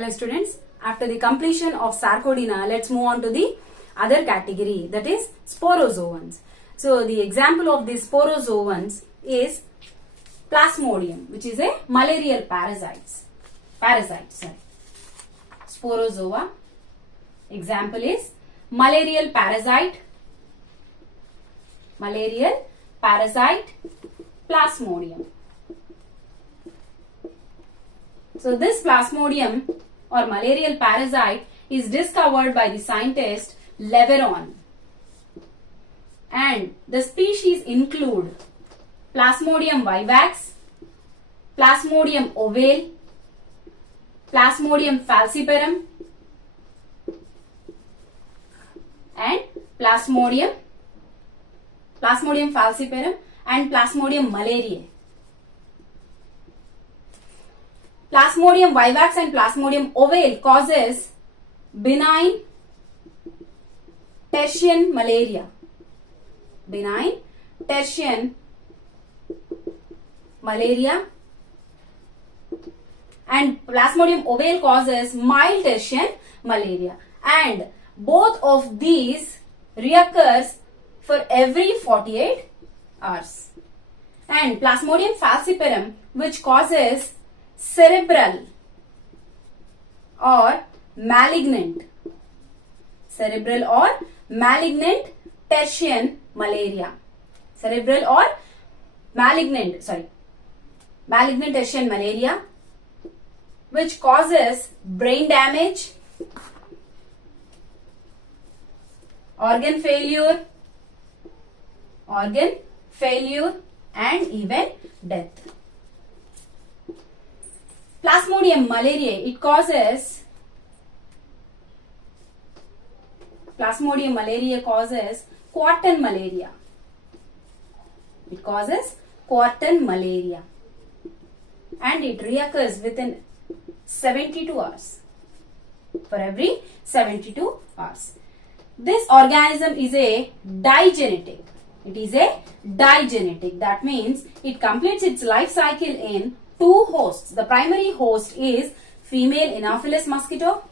Hello students, after the completion of Sarcodina, let's move on to the other category, that is sporozoans. So the example of these sporozoans is Plasmodium, which is a malarial parasite. Sporozoa. Example is malarial parasite, Plasmodium. So this Plasmodium or malarial parasite is discovered by the scientist Leveron, and the species include Plasmodium vivax, Plasmodium ovale, Plasmodium falciparum, and Plasmodium falciparum and Plasmodium malariae. Plasmodium vivax and Plasmodium ovale causes benign tertian malaria. And Plasmodium ovale causes mild tertian malaria, and both of these reoccurs for every 48 hours. And Plasmodium falciparum, which causes cerebral or malignant tertian malaria. Malignant tertian malaria, which causes brain damage, organ failure and even death. Plasmodium malariae, it causes quartan malaria. And it reoccurs within 72 hours. For every 72 hours. This organism is a digenetic. That means it completes its life cycle in two hosts. The primary host is female Anopheles mosquito,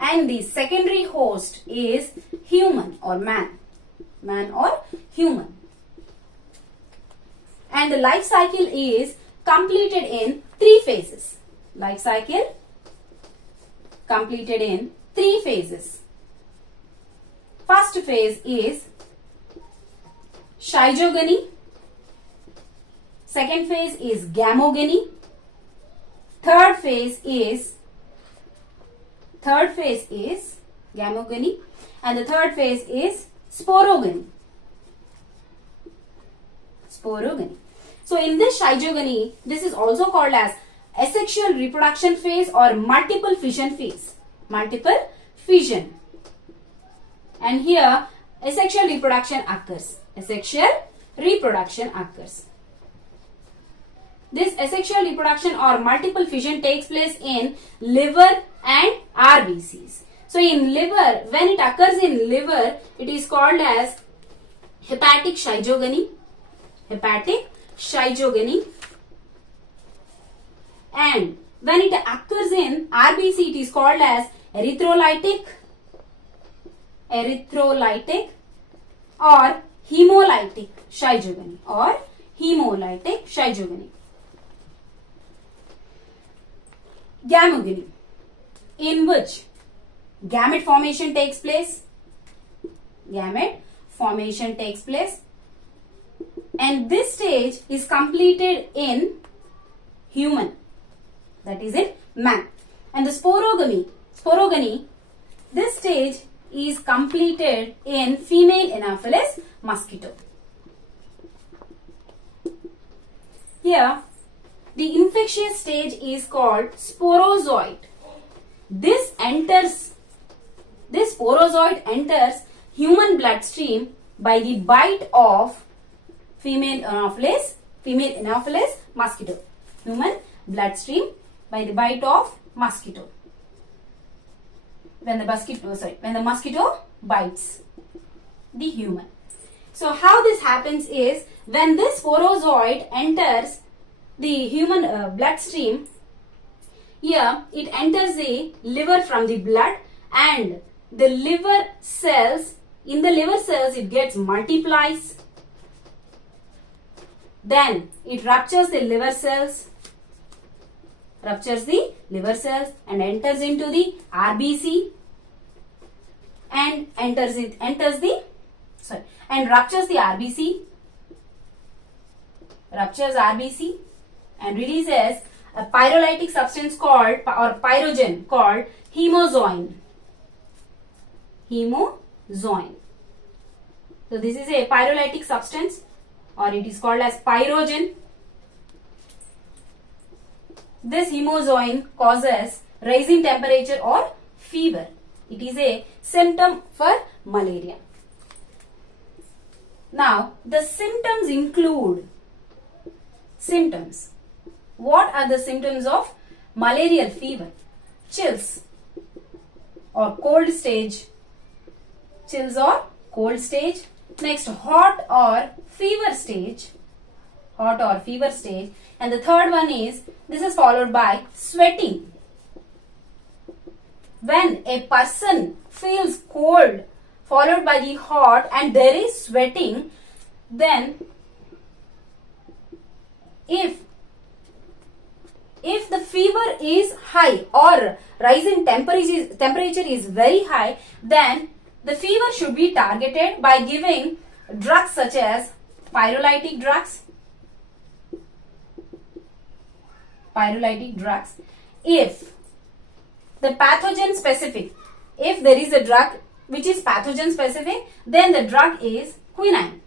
and the secondary host is human or man or human. And the life cycle is completed in three phases. First phase is schizogeny. Second phase is gamogeny. Third phase is gamogeny, and the third phase is sporogeny. So in this schizogeny, this is also called as asexual reproduction phase or multiple fission phase. And here asexual reproduction occurs. This asexual reproduction or multiple fission takes place in liver and RBCs. So in liver, when it occurs in liver, it is called as hepatic schizogeny. And when it occurs in RBC, it is called as erythrolytic or hemolytic schizogeny Gamogeny, in which gamete formation takes place, and this stage is completed in human, that is in man. And the sporogeny, this stage is completed in female Anopheles mosquito. Here, the infectious stage is called sporozoid. This sporozoid enters human bloodstream by the bite of female Anopheles mosquito. Human bloodstream by the bite of mosquito. When the mosquito bites the human. So how this happens is, when this sporozoid enters the human bloodstream, here it enters the liver from the blood, and the liver cells, in the liver cells it gets multiplies, then it ruptures the liver cells, and enters into the RBC and ruptures the RBC and releases a pyrolytic substance called, or pyrogen called, hemozoin. So this is a pyrolytic substance, or it is called as pyrogen. This hemozoin causes rising temperature or fever. It is a symptom for malaria. Now, the symptoms include symptoms. What are the symptoms of malarial fever? Chills or cold stage. Next, hot or fever stage. And the third one is, this is followed by sweating. When a person feels cold followed by the hot and there is sweating, then if the fever is high or rising temperature is very high, then the fever should be targeted by giving drugs such as pyrolytic drugs. If the pathogen specific, if there is a drug which is pathogen specific, then the drug is quinine.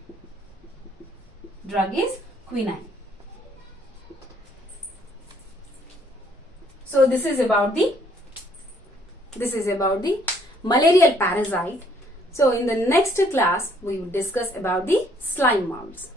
So this is about the malarial parasite. So in the next class we will discuss about the slime mounds.